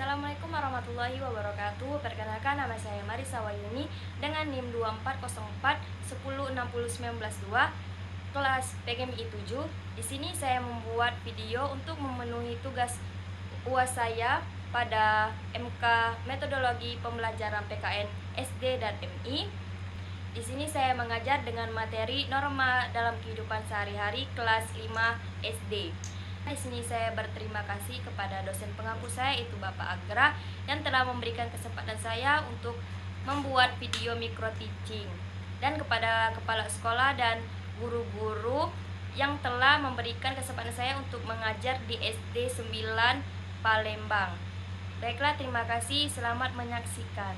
Assalamualaikum warahmatullahi wabarakatuh. Perkenalkan, nama saya Marisa Wayuni dengan NIM 2404101060192 kelas PGMI 7. Di sini saya membuat video untuk memenuhi tugas UAS saya pada MK Metodologi Pembelajaran PKN SD dan MI. Di sini saya mengajar dengan materi norma dalam kehidupan sehari-hari kelas 5 SD. Di sini saya berterima kasih kepada dosen pengampu saya, yaitu Bapak Agra, yang telah memberikan kesempatan saya untuk membuat video micro teaching, dan kepada kepala sekolah dan guru-guru yang telah memberikan kesempatan saya untuk mengajar di SD 9 Palembang. Baiklah, terima kasih, selamat menyaksikan.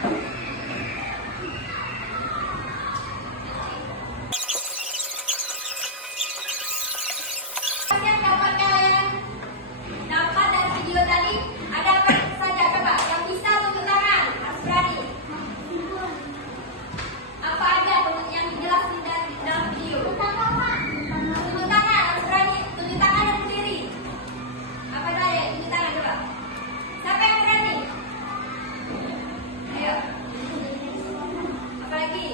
Dapat kalian dapat dari video tadi ada apa saja, coba yang bisa tunjuk tangan, harus berani. Apa aja yang jelas di dalam video? Tunjuk tangan, harus berani. Tunjuk tangan dan berdiri. Apa saja? Tunjuk tangan coba. Siapa yang berani? Ayo. Apa lagi?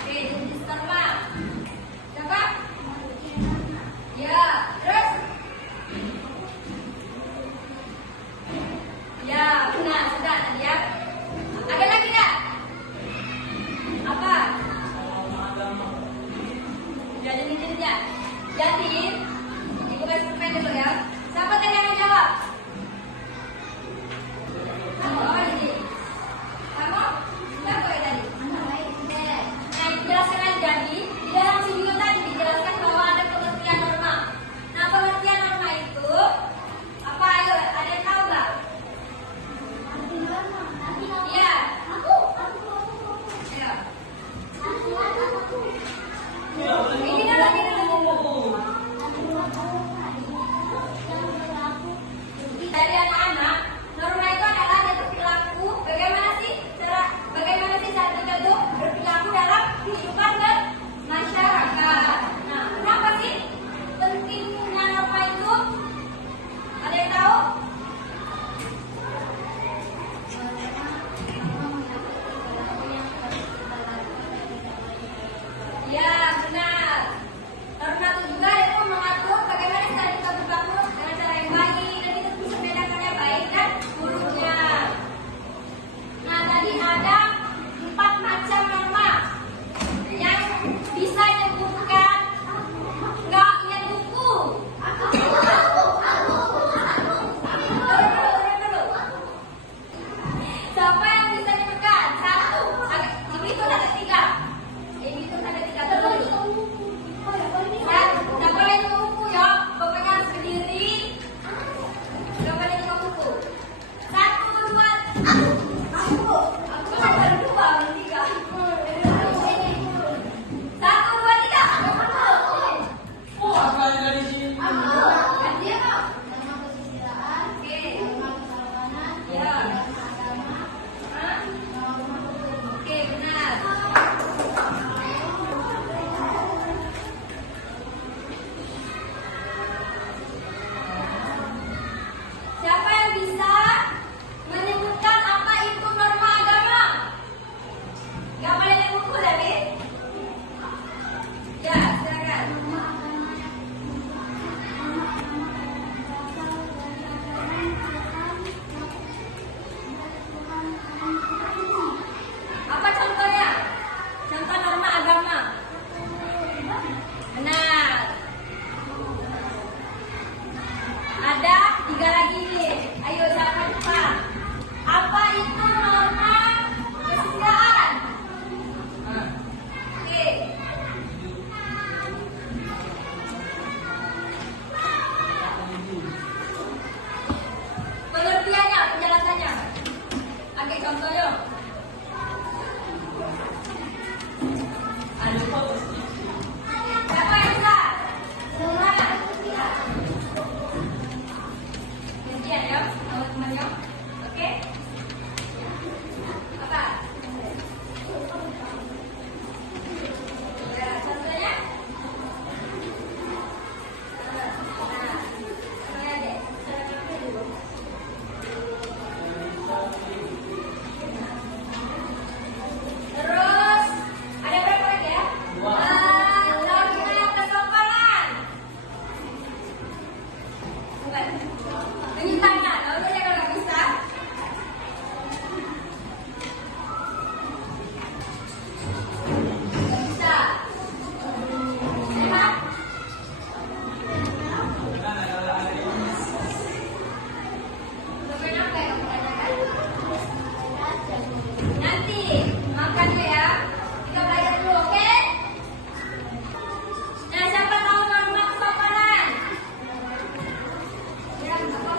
Oke, jenis normal. Siapa? Ya, terus? Ya, benar, sudah tadi ya. Ada lagi nggak? Apa? Jadi jenisnya. Jadi, ibu kasih permen dulu ya. Siapa tadi yang mau jawab? Oh, ini. Kamu? Siapa yang tadi? Nah, dijelaskan aja. Jadi, di dalam video tadi dijelaskan bahwa ada pengertian norma. Nah, pengertian norma itu apa? Ayo, ada yang tahu nggak? Iya. Ayo. Ini dulu. Dari anak-anak, norma itu adalah dia berperilaku. Bagaimana sih saat kita tuh berperilaku dalam kehidupan masyarakat. Nah, kenapa sih pentingnya norma itu? Ada yang tahu? Ya, benar. Norma itu juga itu mengatur bagaimana cara kita berlaku dengan cara yang baik dan kita bisa membedakannya baik dan buruknya. Nah, tadi ada 4 macam norma yang bisa dibutuhkan. Nggak lihat buku. Dulu. Siapa yang bisa dibutuhkan? 1. Ini itu ada 3. Ini itu ada 3 terus. Siapa yang buku ya? Pokoknya harus berdiri. Siapa yang buku? 1, 2, aku baru 2, baru 3. 1, 2, 3. Oh, apa yang dari sini? Ganti ya, Pak. Oke. Ya. Hah? Oke, benar. Siapa yang bisa menyebutkan apa itu norma agama? Gak boleh lihat buku tadi? Ya, silakan. Apa contohnya? Contoh norma agama. Benar. Ada 3 lagi nih. Ayo siapa cepat. Apa itu norma kesusilaan? Oke. Pengertiannya, penjelasannya. Oke, contohnya. Siapa yang bisa? Semua. Gantian ya, teman-temannya. Oke. Apa? Ya, contohnya. Nah, deh. Terus ada berapa lagi ya? Norma kesopanan. Bukan. Tunjuk tangan. Tahu saja kalau nggak bisa. Nggak bisa. Sehat? Sampai apa yang kamu tanyakan? Nanti makan dulu ya. Kita belajar dulu, oke? Nah, siapa tahu norma kesopanan? Ya, apa?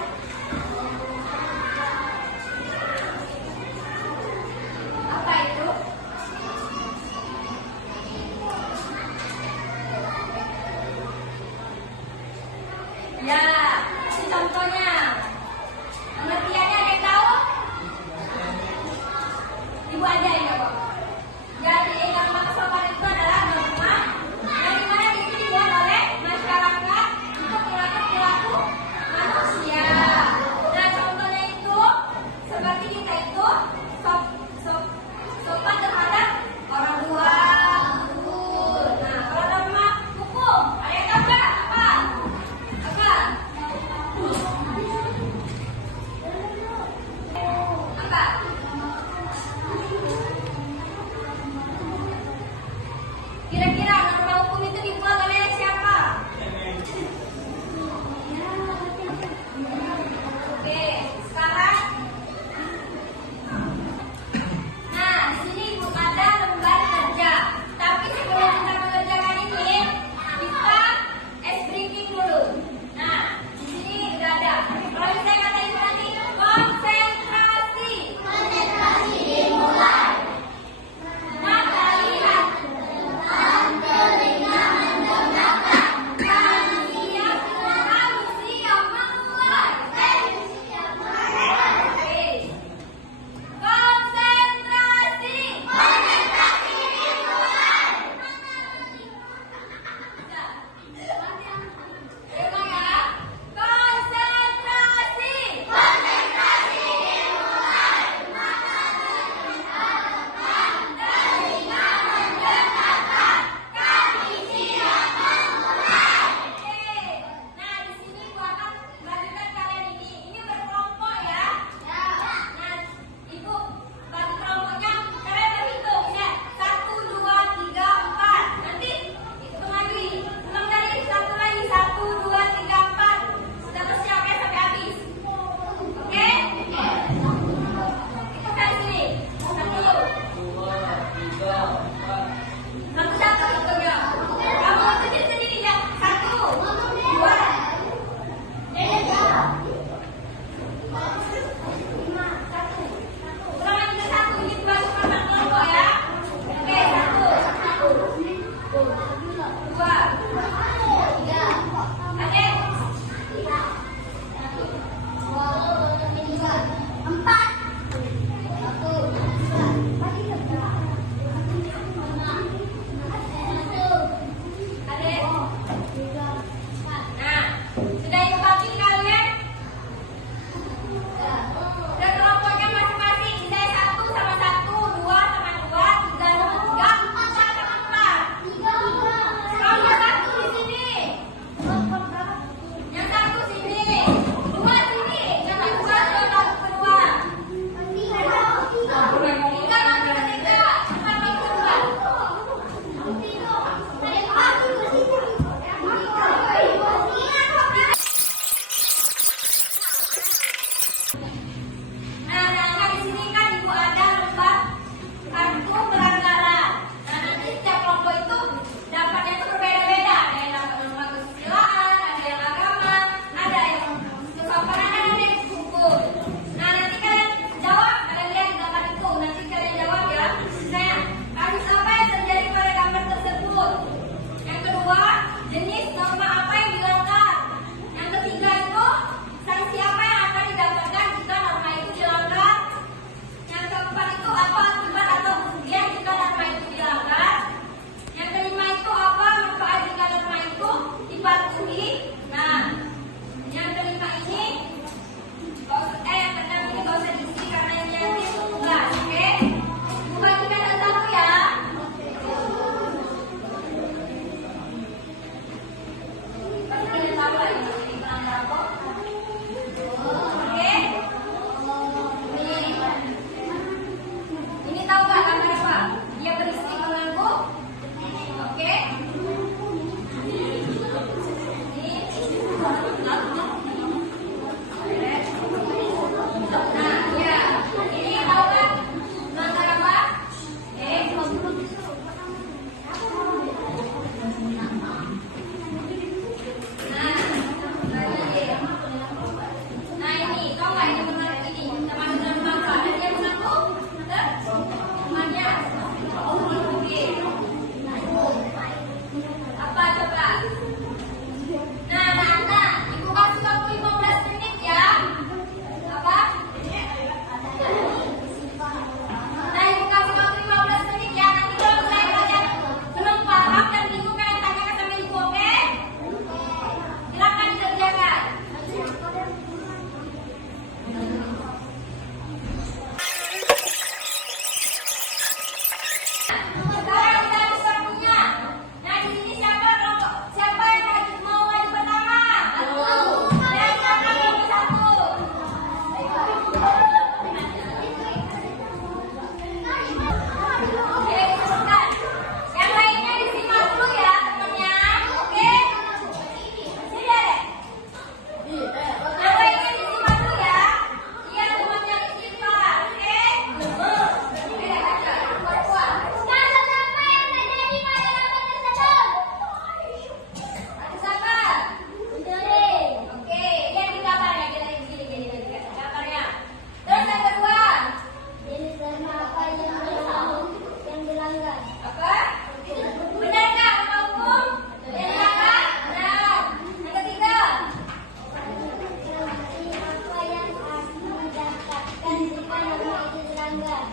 Benar?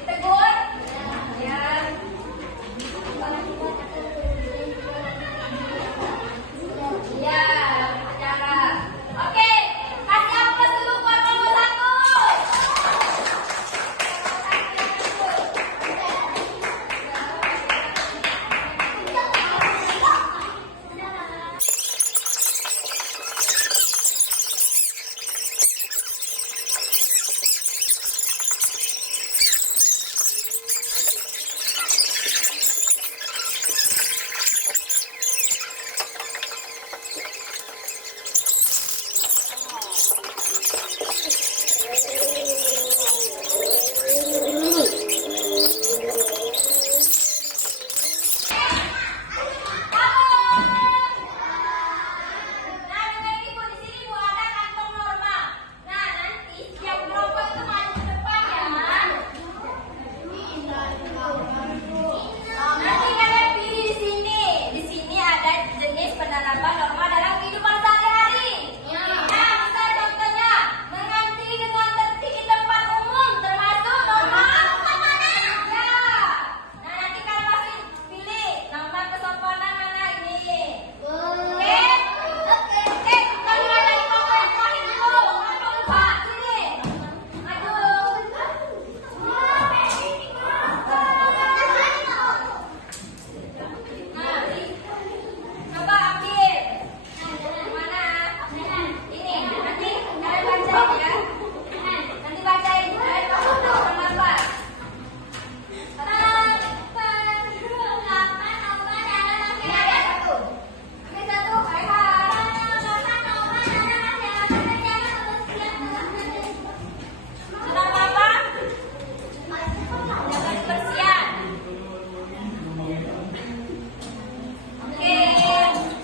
Ditegur? Ya. Ya, acara. Oke, kasih aplaus dulu buat nomor 1. Nah, dengan ini Bu, di sini Bu ada kantong normal. Nah, nanti setiap kelompok itu maju ke depan ya. Nanti kalian pilih di sini. Di sini ada jenis penerapan norma dalam kehidupan sehari-hari. Nah, misal contohnya mengantri dengan tertib di tempat umum termasuk norma kesopanan. Ya. Nah, nanti kalian pasti pilih norma kesopanan mana ini. Oke, kita mulai dari kelompok yang terakhir dulu. Kelompok 4, sini. Maju. Nah, coba ambil. Mana? Ini. Nanti kalian bacain ya. Nanti bacain. Kalian paham nomor berapa? Ini ada satu. Ambil satu. Sudah apa? Jaga kebersihan. Oke.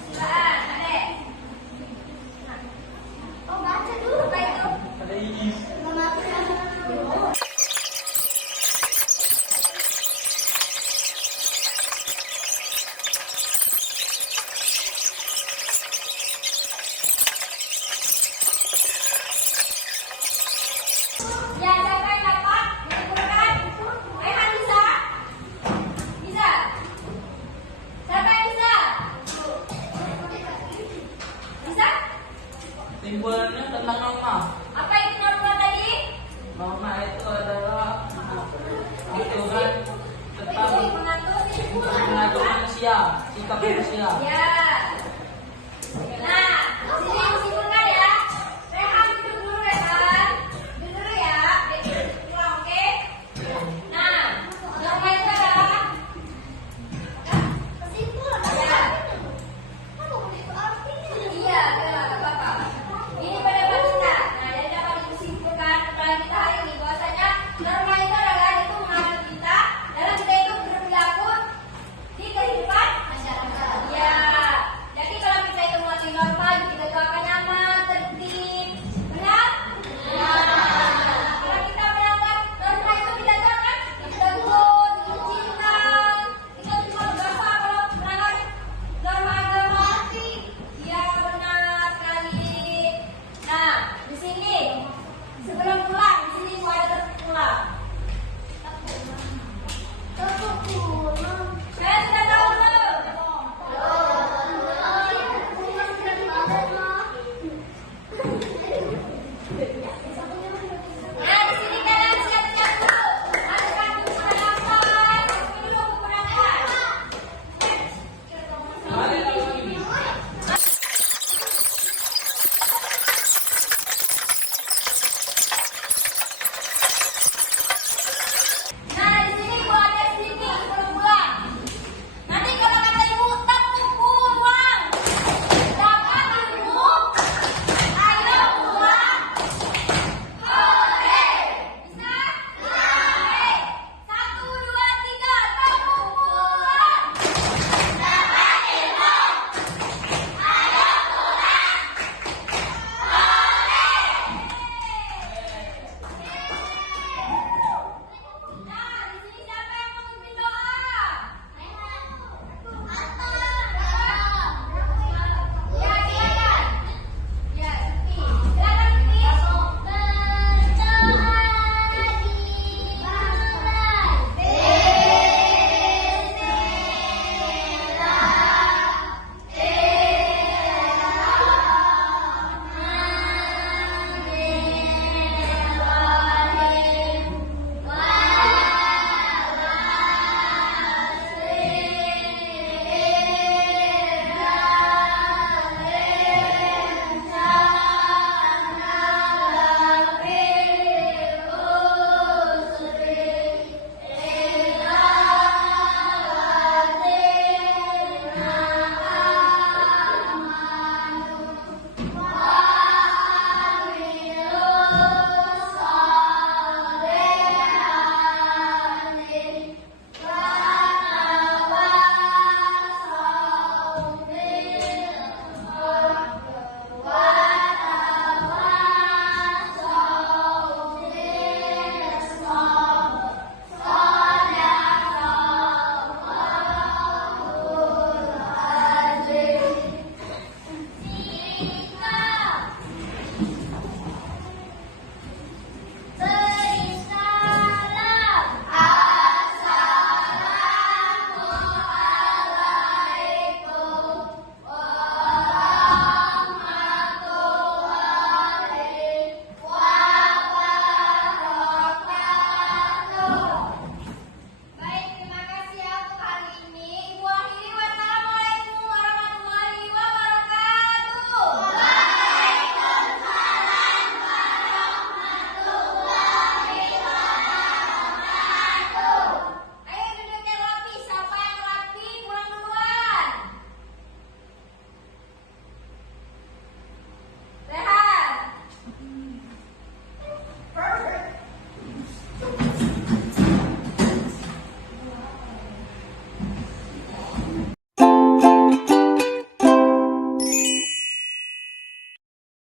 Silakan, Adek. Oh, baca dulu. Apa itu? Ada izin. Ya, siapa yang dapat mengumpulkan? Ayo, bisa? Bisa? Siapa yang bisa? Bisa? Timbulannya tentang norma. Apa itu norma tadi? Norma itu adalah aturan tentang Mengatur mengatur manusia, sikap manusia. Ya.